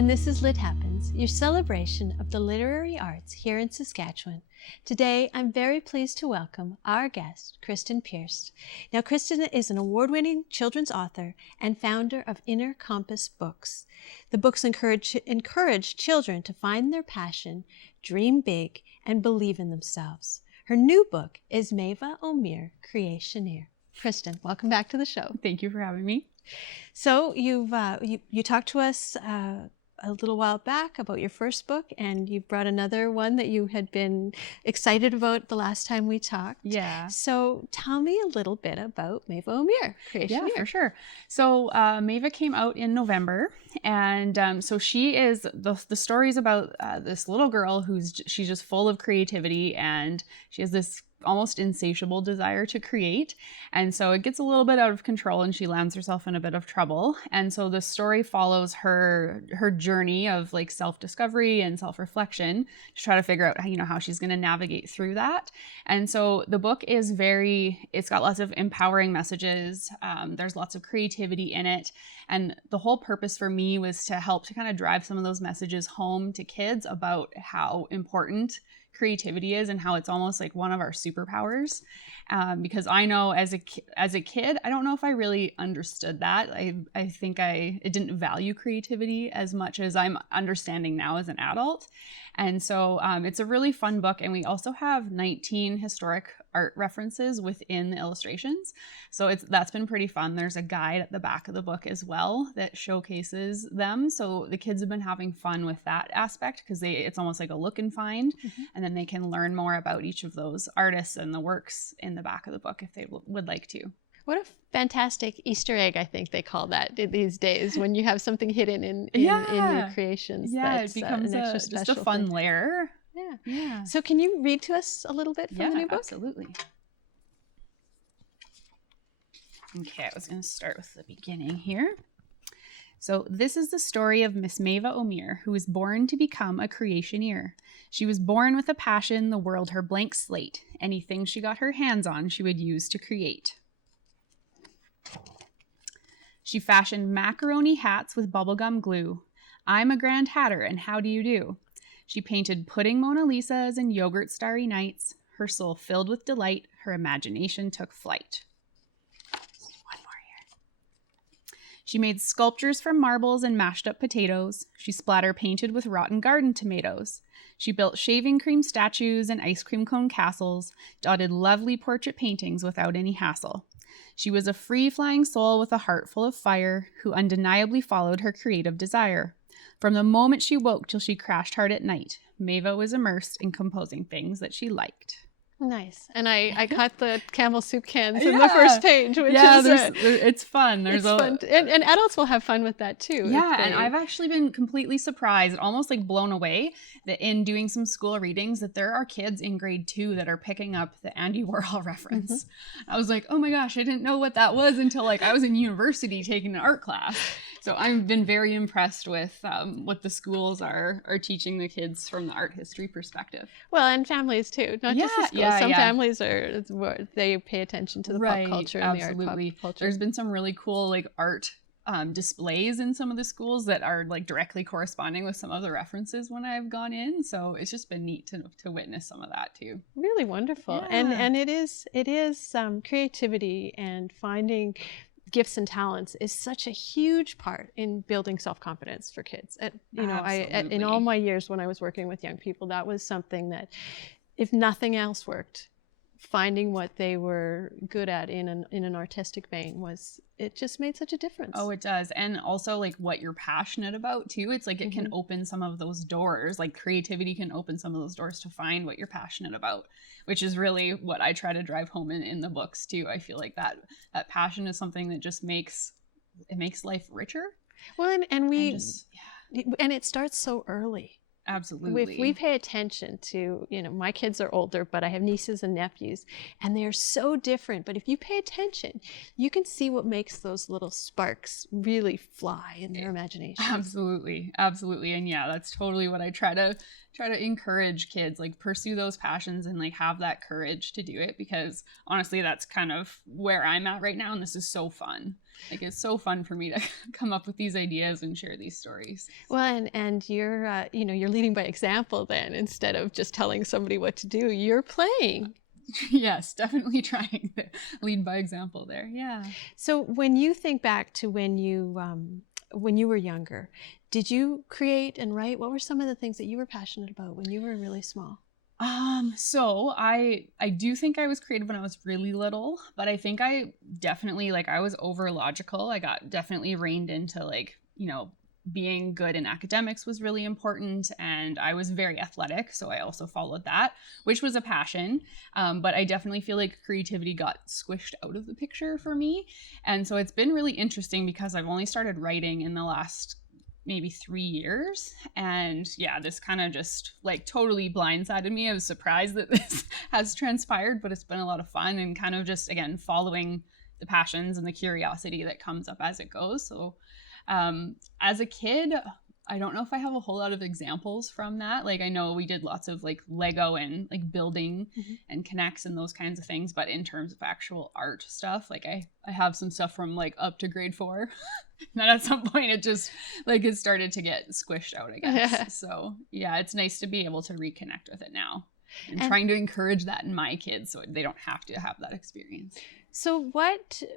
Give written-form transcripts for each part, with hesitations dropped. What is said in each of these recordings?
and this is Lit Happens, your celebration of the literary arts here in Saskatchewan. Today, I'm very pleased to welcome our guest, Kristin Pierce. Now, Kristin is an award-winning children's author and founder of Inner Compass Books. The books encourage children to find their passion, dream big, and believe in themselves. Her new book is Maeva O'Meara, Creationeer. Kristin, welcome back to the show. Thank you for having me. So you talked to us a little while back about your first book, and you brought another one that you had been excited about the last time we talked. Yeah. So tell me a little bit about Maeva O'Meara, Creationeer. Yeah, for sure. So Maeva came out in November, and so she is, the story's about this little girl she's just full of creativity, and she has this almost insatiable desire to create. And so it gets a little bit out of control and she lands herself in a bit of trouble. And so the story follows her journey of like self-discovery and self-reflection to try to figure out how she's going to navigate through that. And so the book is it's got lots of empowering messages. There's lots of creativity in it. And the whole purpose for me was to help to kind of drive some of those messages home to kids about how important creativity is and how it's almost like one of our superpowers. Because I know as a kid, I don't know if I really understood that. I think it didn't value creativity as much as I'm understanding now as an adult. And so it's a really fun book. And we also have 19 historic art references within the illustrations. So that's been pretty fun. There's a guide at the back of the book as well that showcases them. So the kids have been having fun with that aspect because it's almost like a look and find. Mm-hmm. And then they can learn more about each of those artists and the works in the back of the book if they would like to. What a fantastic Easter egg, I think they call that these days, when you have something hidden in your creations. Yeah, it becomes just a fun layer. Yeah. So can you read to us a little bit from the new book? Absolutely. Okay, I was going to start with the beginning here. So this is the story of Miss Maeva O'Meara, who was born to become a creationeer. She was born with a passion, the world her blank slate. Anything she got her hands on, she would use to create. She fashioned macaroni hats with bubblegum glue. I'm a grand hatter, and how do you do? She painted pudding Mona Lisas and yogurt starry nights. Her soul filled with delight, her imagination took flight. One more here. She made sculptures from marbles and mashed up potatoes. She splatter painted with rotten garden tomatoes. She built shaving cream statues and ice cream cone castles, dotted lovely portrait paintings without any hassle. She was a free-flying soul with a heart full of fire, who undeniably followed her creative desire. From the moment she woke till she crashed hard at night, Maeva was immersed in composing things that she liked. Nice. And I caught the Campbell soup cans in the first page, which is it's fun. Fun. And adults will have fun with that too. Yeah, and I've actually been completely surprised, almost like blown away, that in doing some school readings that there are kids in grade 2 that are picking up the Andy Warhol reference. Mm-hmm. I was like, oh my gosh, I didn't know what that was until I was in university taking an art class. So I've been very impressed with what the schools are teaching the kids from the art history perspective. Well, and families too, not just the schools. Some families they pay attention to the pop culture and the art pop culture. There's been some really cool art displays in some of the schools that are directly corresponding with some of the references when I've gone in. So it's just been neat to witness some of that too. Really wonderful. Yeah. And it is creativity and finding gifts and talents is such a huge part in building self-confidence for kids. In all my years when I was working with young people, that was something that, if nothing else worked, finding what they were good at in an artistic vein it just made such a difference. Oh, it does. And also what you're passionate about too. It's it can open some of those doors. Creativity can open some of those doors to find what you're passionate about, which is really what I try to drive home in the books too. I feel like that passion is something that just makes life richer. Well, and it starts so early. Absolutely. If we pay attention to, my kids are older, but I have nieces and nephews, and they're so different. But if you pay attention, you can see what makes those little sparks really fly in their imagination. Absolutely. Absolutely. And yeah, that's totally what I try to encourage kids, like pursue those passions and like have that courage to do it, because honestly, that's kind of where I'm at right now. And this is so fun. Like, it's so fun for me to come up with these ideas and share these stories. Well, and you're, you're leading by example then, instead of just telling somebody what to do, you're playing. Yes, definitely trying to lead by example there. Yeah. So when you think back to when you were younger, did you create and write? What were some of the things that you were passionate about when you were really small? So I do think I was creative when I was really little, but I think I definitely, like, I was over logical. I got definitely reined into, like, being good in academics was really important, and I was very athletic, so I also followed that, which was a passion. But I definitely feel like creativity got squished out of the picture for me. And so it's been really interesting because I've only started writing in the last maybe 3 years. And yeah, this kind of just like totally blindsided me. I was surprised that this has transpired, but it's been a lot of fun and kind of just, again, following the passions and the curiosity that comes up as it goes. So as a kid, I don't know if I have a whole lot of examples from that. Like, I know we did lots of like Lego and like building and connects and those kinds of things. But in terms of actual art stuff, like I have some stuff from like up to grade 4. And at some point it just like it started to get squished out, I guess. So yeah, it's nice to be able to reconnect with it now and trying to encourage that in my kids so they don't have to have that experience. So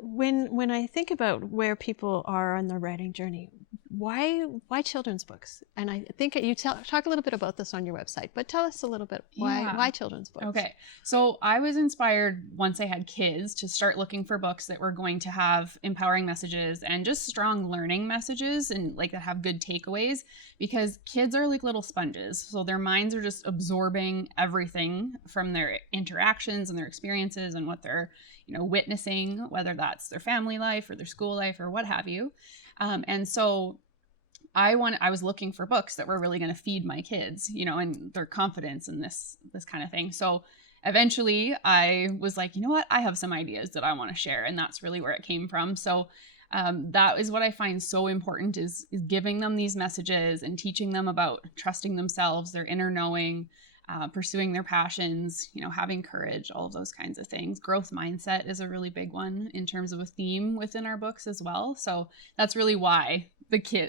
when I think about where people are on their writing journey, why children's books? And I think you talk a little bit about this on your website, but tell us a little bit why children's books? Okay, so I was inspired once I had kids to start looking for books that were going to have empowering messages and just strong learning messages and like that have good takeaways, because kids are like little sponges. So their minds are just absorbing everything from their interactions and their experiences and what they're witnessing, whether that's their family life or their school life or what have you. And so I was looking for books that were really going to feed my kids, and their confidence in this kind of thing. So eventually I was like, you know what, I have some ideas that I want to share. And that's really where it came from. So that is what I find so important is giving them these messages and teaching them about trusting themselves, their inner knowing, pursuing their passions, having courage, all of those kinds of things. Growth mindset is a really big one in terms of a theme within our books as well. So that's really why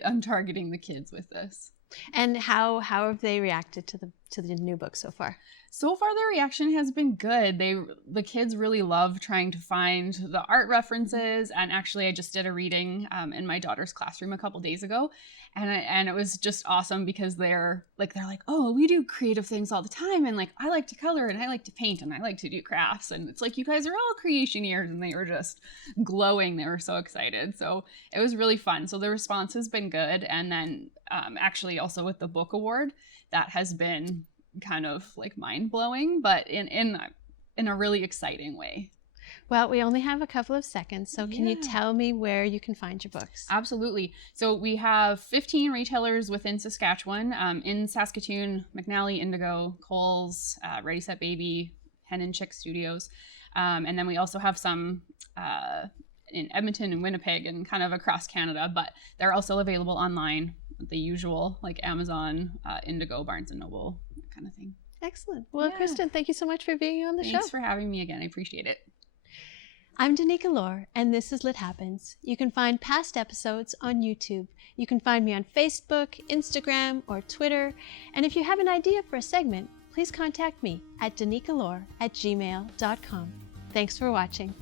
I'm targeting the kids with this. And how have they reacted to the new book so far? So far, their reaction has been good. The kids really love trying to find the art references. And actually, I just did a reading in my daughter's classroom a couple days ago, and it was just awesome because they're like, oh, we do creative things all the time, and like I like to color and I like to paint and I like to do crafts, and it's like you guys are all creationeers, and they were just glowing. They were so excited. So it was really fun. So the response has been good, and then actually also with the book award, that has been kind of like mind-blowing, but in a really exciting way. Well, we only have a couple of seconds, so can you tell me where you can find your books? Absolutely. So we have 15 retailers within Saskatchewan, in Saskatoon, McNally, Indigo, Coles, Ready Set Baby, Hen and Chick Studios, and then we also have some in Edmonton and Winnipeg and kind of across Canada, but they're also available online, the usual, like Amazon, Indigo, Barnes & Noble, that kind of thing. Excellent. Well, Kristin, thank you so much for being on the show. Thanks for having me again. I appreciate it. I'm Danica Lorer, and this is Lit Happens. You can find past episodes on YouTube. You can find me on Facebook, Instagram, or Twitter. And if you have an idea for a segment, please contact me at danicalorer@gmail.com. Thanks for watching.